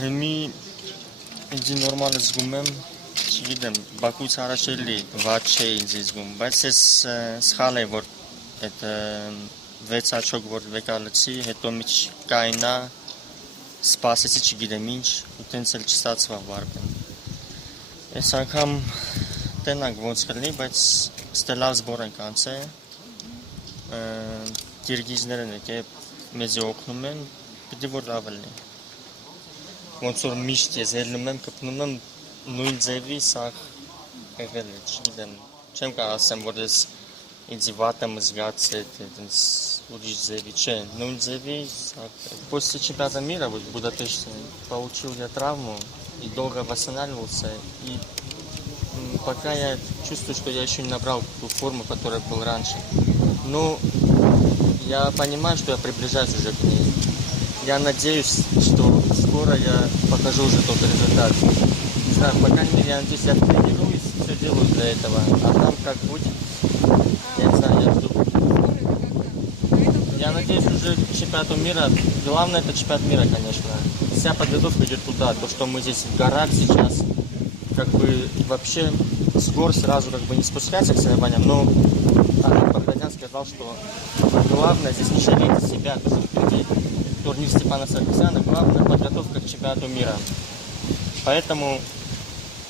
Հիմի ինձ նորմալ զգում եմ, չգիտեմ, Բաքուց առաջելի վատ չէ ինձ զգում, բայց ես սխալ է, որ այդ 6 աչոք որ վեկալեցի, հետո միջ կայնա, սպասեցի չգիտեմ ինչ, ու տենց էլ չստացվավ վարպեն։ Ես անգամ տենանք ոնց կլինի, բայց ստե լավ զբոր ենք անցել, կիրգիզներն եկե մեզ օգնում են, պիտի որ լավ լինի։ Ոնց որ միշտ ես ելնում եմ, կպնում եմ նույն ձևի սաղ եղել է, չգիտեմ, չեմ կարող ասեմ, որ ես ինձ վատ եմ զգացել, այդպես ուրիշ ձևի, չէ, նույն ձևի սաղ։ После чемпионата мира в Будапеште получил я травму и долго восстанавливался, и пока я чувствую, что я еще не набрал ту форму, которая была раньше. Но я понимаю, что я приближаюсь уже к ней. Я надеюсь, что скоро я покажу уже тот результат. Не знаю, по крайней мере, я надеюсь, я тренируюсь, все делаю для этого. А там как будет, я не знаю, я жду. Я надеюсь, уже к чемпионату мира, главное это чемпионат мира, конечно. Вся подготовка идет туда. То, что мы здесь в горах сейчас, как бы вообще с гор сразу как бы не спускаться к соревнованиям, но Олег Богданян сказал, что главное здесь не жалеть себя, то что впереди турнир Степана Саркисяна, главная подготовка к чемпионату мира. Поэтому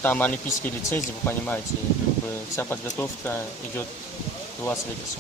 там олимпийские лицензии, вы понимаете, как бы вся подготовка идет к Лас-Вегасу.